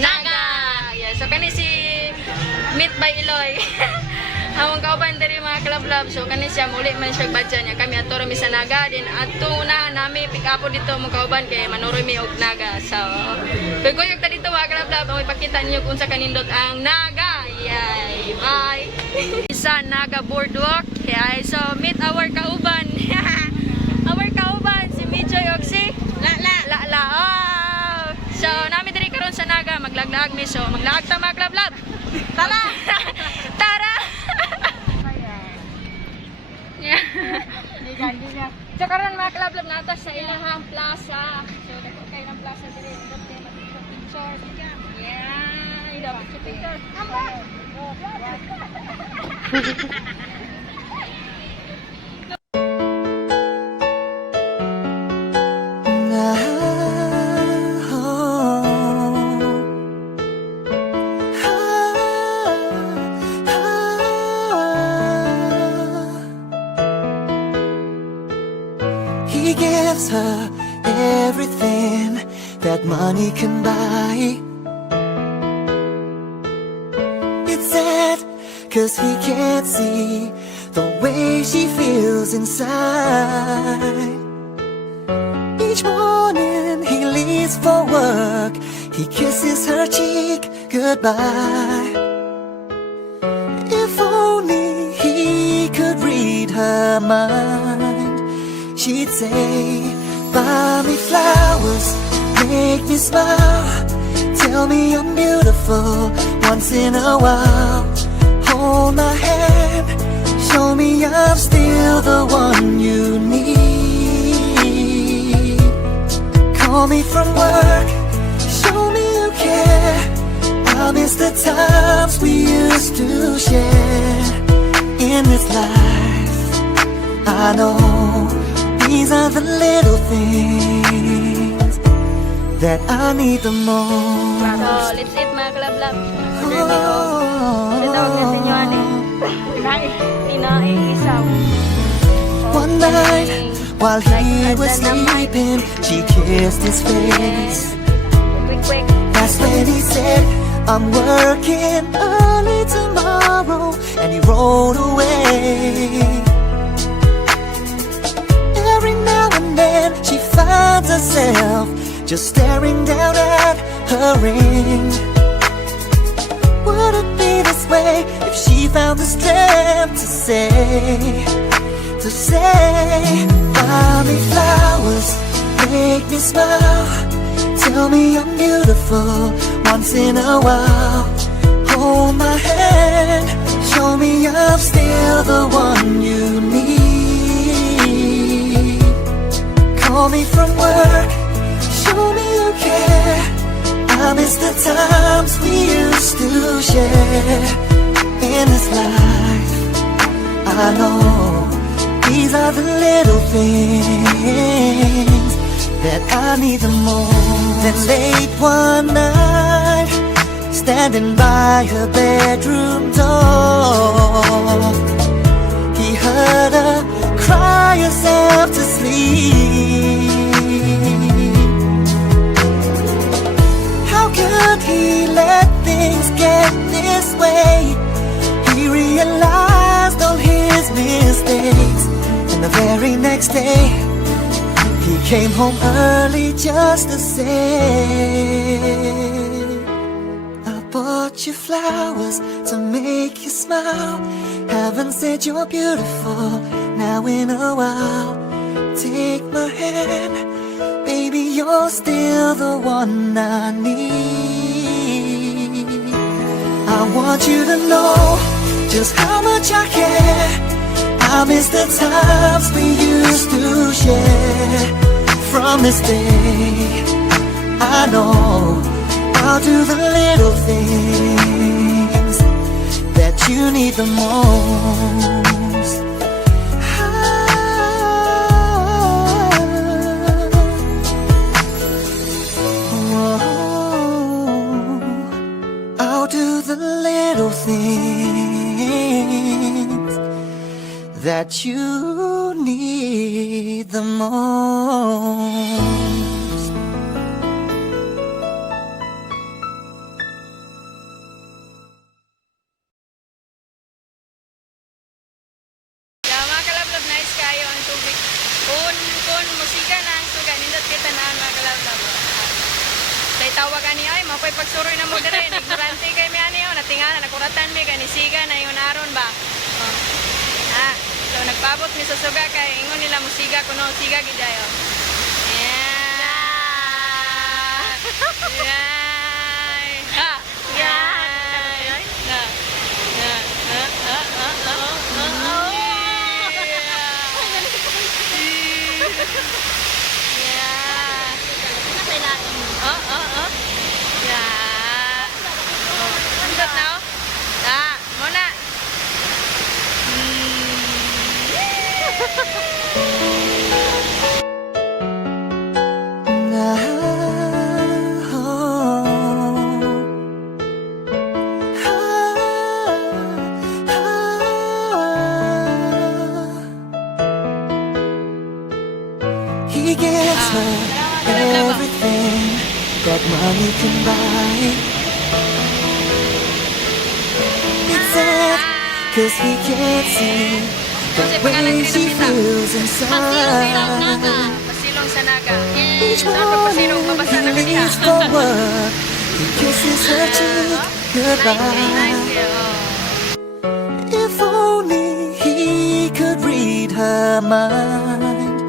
Naga! Yeah, so kani si Meet by Eloy. Among kauban diri mga club-lab. So kani siya muli man siya badya niya. Kami ato mi sa Naga din ato na nami pick up dito mga kauban kay manuroy mi og Naga. So pagkuyog ta dito mga club-lab, ang ipakita niyo kung sa kanindot ang Naga. Yay! Bye! Isa Naga boardwalk. Okay, so meet our kauban. Our kauban si Mijoy og si La. Oh! So nami diri karon sa Naga maglaglag mi. So maglaag ta mga club-lab. Tara! Tara! So karon mga club-lab nato sa ilahang plaza. So dako kay ng plaza diri picture. Yeah, ida picture. Amba. He gives her everything that money can buy. It's sad, 'cause he can't see the way she feels inside. Each morning he leaves for work, he kisses her cheek goodbye. If only he could read her mind, she'd say, buy me flowers, make me smile, tell me I'm beautiful once in a while. Hold my hand, show me I'm still the one you need. Call me from work, show me you care, I'll miss the times we used to share. In this life, I know these are the little things that I need the most. So, let's eat mga club-lab. Order me og. Sa tawag na sinyo ani. Tinaing isaw. One night, while he was sleeping, she kissed his face. Quick. That's when he said, I'm working early tomorrow, and he rode away. Then she finds herself just staring down at her ring. Would it be this way if she found the strength to say, buy me flowers, make me smile, tell me I'm beautiful once in a while. Hold my hand, show me I'm still the one you need. Call me from work, show me you care, I miss the times we used to share. In this life, I know these are the little things that I need the most. Then late one night, standing by her bedroom door, he heard her cry herself to sleep. How could he let things get this way? He realized all his mistakes, and the very next day he came home early just to say, I bought you flowers to make you smile, haven't said you're beautiful now in a while. Take my hand, baby, you're still the one I need. I want you to know just how much I care, I miss the times we used to share. From this day, I know I'll do the little things that you need the most. I'll do the little things that you need the most. tawag ani ay mapay pagsuroy na mo dire ignorante kay mi ani oh natingala nakuratan mi kani siga na yon aron ba. Oh. So nagpabot mi sa suga kay ingon nila musiga kuno siga gid ayo. Yeah. Yay. Ha. Yay. Na. Yeah. Yeah. Sundot na oh. Muna. He gives her everything that money can buy. It's sad, cause he can't see the way she feels inside. Pasilong sa Naga. Each Saan pa pasilong morning mabasa na he kaniya? leaves for work, he kisses her cheek goodbye. If only he could read her mind,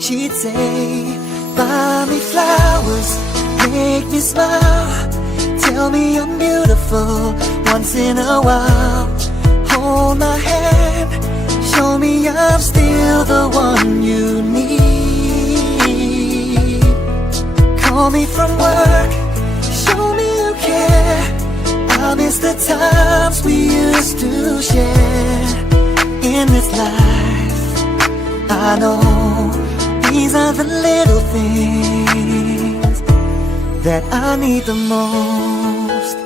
she'd say, buy me flowers, make me smile, tell me I'm beautiful once in a while. Hold my hand, show me I'm still the one you need. Call me from work, show me you care. I miss the times we used to share in this life. I know these are the little things that I need the most.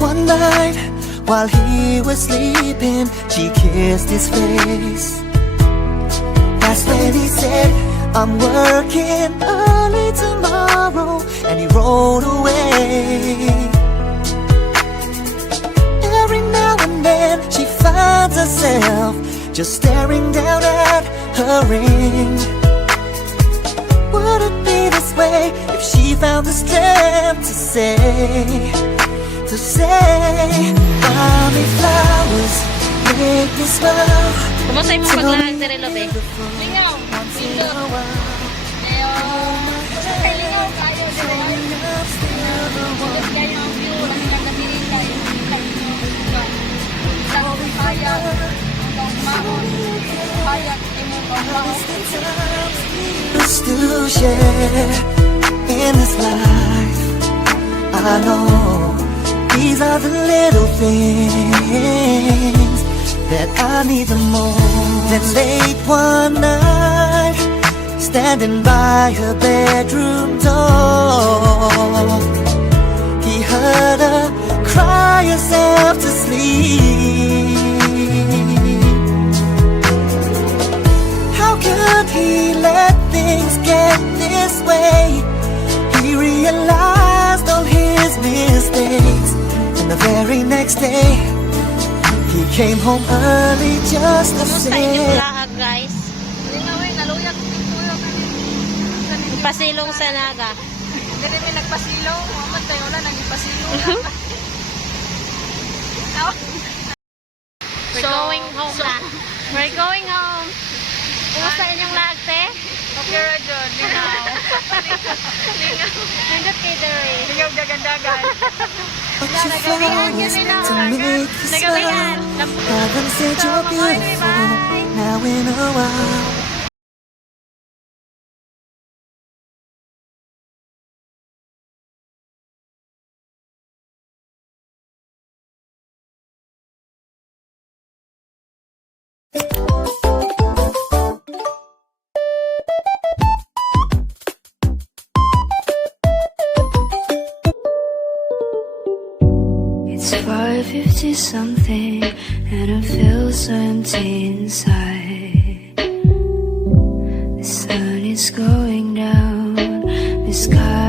One night while he was sleeping, she kissed his face. That's when he said, I'm working early tomorrow, and he rode away. Every now and then she finds herself just staring down at her ring. Would it be this way if she found the strength to say, buy me flowers, make me smile. Kumusta yung mga paglalag sa relo, be? Lingaw. Lingaw. Lingaw kayo. Kaya ang view, nakikagamirin tayo. Hayat, hanggang maon. Hayat, imong maon. Used to share in this life. I know these are the little things that I need the most. Then late one night, standing by her bedroom door, he heard her cry herself to sleep. How could he let things get this way? He realized all his mistakes, and the very next day he came home early just to Kumusta say, inyong lahat, guys? Lingaw ay naluyag. Pasilong sa Naga. Dili may nagpasilong. Muhammad tayo wala nagpasilong. We're going home na. We're going home. Kumusta inyong lahat, te? Okay ra jud. Lingaw. Nandot kayo dere. Lingaw dagandagan. but you flowers to make you Nagabihan. smile. Haven't said you're beautiful now in a while. It's 5:50 something and I feel so empty inside. The sun is going down, the sky